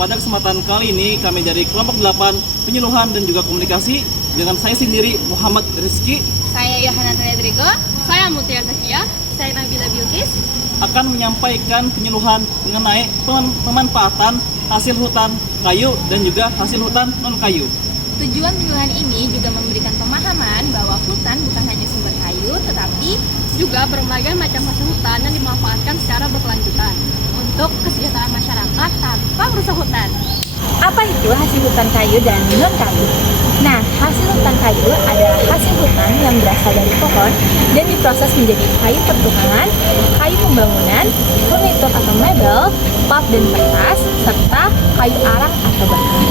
pada kesempatan kali ini kami dari kelompok 8 penyuluhan dan juga komunikasi dengan saya sendiri Muhammad Rizky Saya Yohana Rodrigo. Saya Mutia Zakia. Saya Nabila Bilkis. akan menyampaikan penyuluhan mengenai pemanfaatan hasil hutan kayu dan juga hasil hutan non kayu. Tujuan penyuluhan ini juga memberikan pemahaman bahwa hutan bukan hanya sumber kayu, tetapi juga berbagai macam hasil hutan yang dimanfaatkan secara berkelanjutan untuk kesejahteraan masyarakat tanpa merusak hutan. Apa itu hasil hutan kayu dan non kayu? Nah, hasil hutan kayu adalah hasil hutan yang berasal dari pohon dan diproses menjadi kayu pertukangan, kayu pembangunan, furnitur atau mebel, pulp dan kertas, serta kayu arang atau bahan.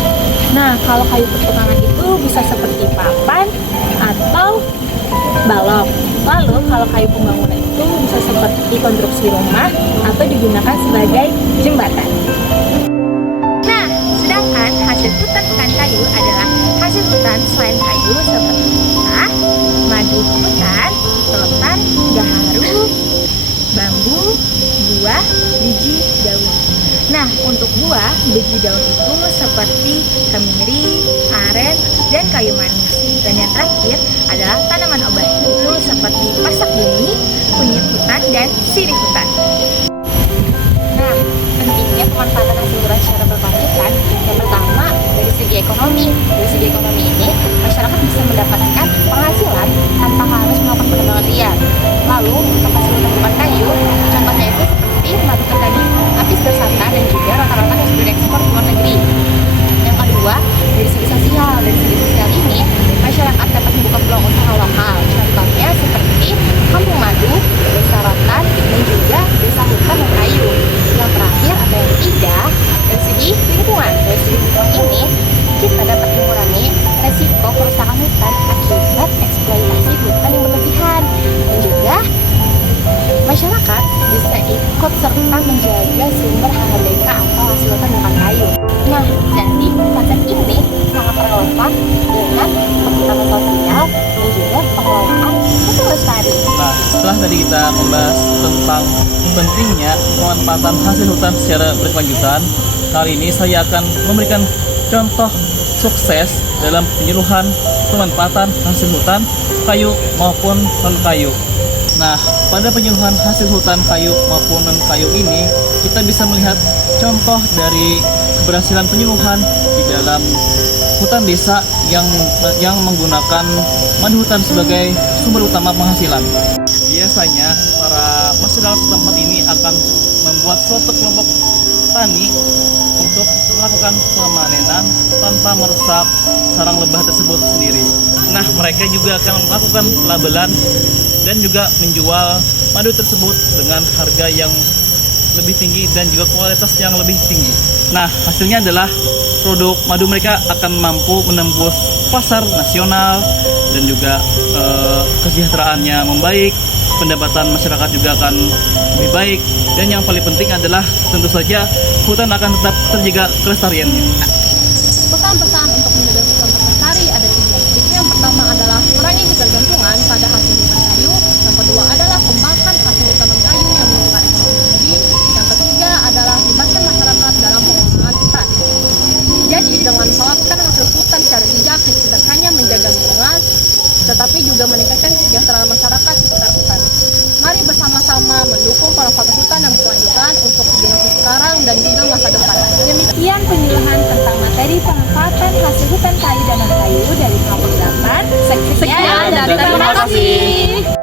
Nah, kalau kayu pertukangan itu bisa seperti papan atau balok. Lalu kalau kayu pembangunan itu bisa seperti konstruksi rumah atau digunakan sebagai jembatan. Nah, sedangkan hasil hutan bukan kayu adalah hasil hutan selain kayu seperti getah, madu hutan, rotan, gaharu, bambu, buah, biji, daun. Nah, untuk buah, biji daun itu seperti kemiri, aren, dan kayu manis. Dan yang terakhir adalah tanaman obat, itu seperti pasak bumi, kunyit hutan, dan sirih hutan. Nah, pentingnya pemanfaatan hasil hutan secara berkelanjutan. Yang pertama, dari segi ekonomi. Dari segi ekonomi ini, masyarakat bisa mendapatkan penghasilan tanpa harus melakukan penambangan liar. Lalu, untuk hasil hutan bukan kayu, contohnya itu seperti madu petani, apis dorsata, dan juga rotan-rotan yang sudah diekspor ke luar negeri. Yang kedua, dari segi sosial. Dari segi sosial ini, masyarakat dapat membuka peluang usaha lokal. Contohnya seperti kampung madu, desa rotan, dan juga desa hutan non kayu. Yang terakhir ada yang ketiga, dari segi lingkungan. Dari segi lingkungan ini, kita dapat mengurangi resiko kerusakan hutan akibat eksploitasi hutan yang berlebihan. Dan juga masyarakat bisa ikut serta menjaga sumber HHBK atau hasil hutan bukan kayu. Nah, jadi konsep ini sangat relevan dengan perhutanan sosial dan juga pengelolaan hutan lestari. Nah, setelah tadi kita membahas tentang pentingnya pemanfaatan hasil hutan secara berkelanjutan, kali ini saya akan memberikan contoh sukses dalam penyuluhan pemanfaatan hasil hutan kayu maupun non kayu. Nah, pada penyuluhan hasil hutan kayu maupun non kayu ini, kita bisa melihat contoh dari keberhasilan penyuluhan di dalam hutan desa yang menggunakan madu hutan sebagai sumber utama penghasilan. Biasanya para masyarakat setempat ini akan membuat suatu kelompok tani untuk melakukan pemanenan tanpa merusak sarang lebah tersebut sendiri. Nah, mereka juga akan melakukan pelabelan dan juga menjual madu tersebut dengan harga yang lebih tinggi dan juga kualitas yang lebih tinggi. Nah, hasilnya adalah produk madu mereka akan mampu menembus pasar nasional dan juga kesejahteraannya membaik, pendapatan masyarakat juga akan lebih baik, dan yang paling penting adalah tentu saja hutan akan tetap terjaga kelestariannya. Pesan-pesan untuk menjaga hutan lestari ada 3. Yang pertama adalah kurangi ketergantungan pada hasil hutan kayu. Yang kedua adalah kembangkan hasil hutan non kayu yang menunjukkan ekonomi tinggi. Yang ketiga adalah libatkan masyarakat dalam pengelolaan hutan. Jadi dengan melakukan hasil hutan secara bijak tidak hanya menjaga lingkungan, tetapi juga meningkatkan kesejahteraan masyarakat di sekitar hutan. Mari bersama-sama mendukung pemanfaatan hutan yang berkelanjutan untuk generasi sekarang dan juga masa depan. Demikian penyuluhan tentang materi pemanfaatan hasil hutan kayu dan non kayu dari kelompok 8. Sekian dan terima kasih.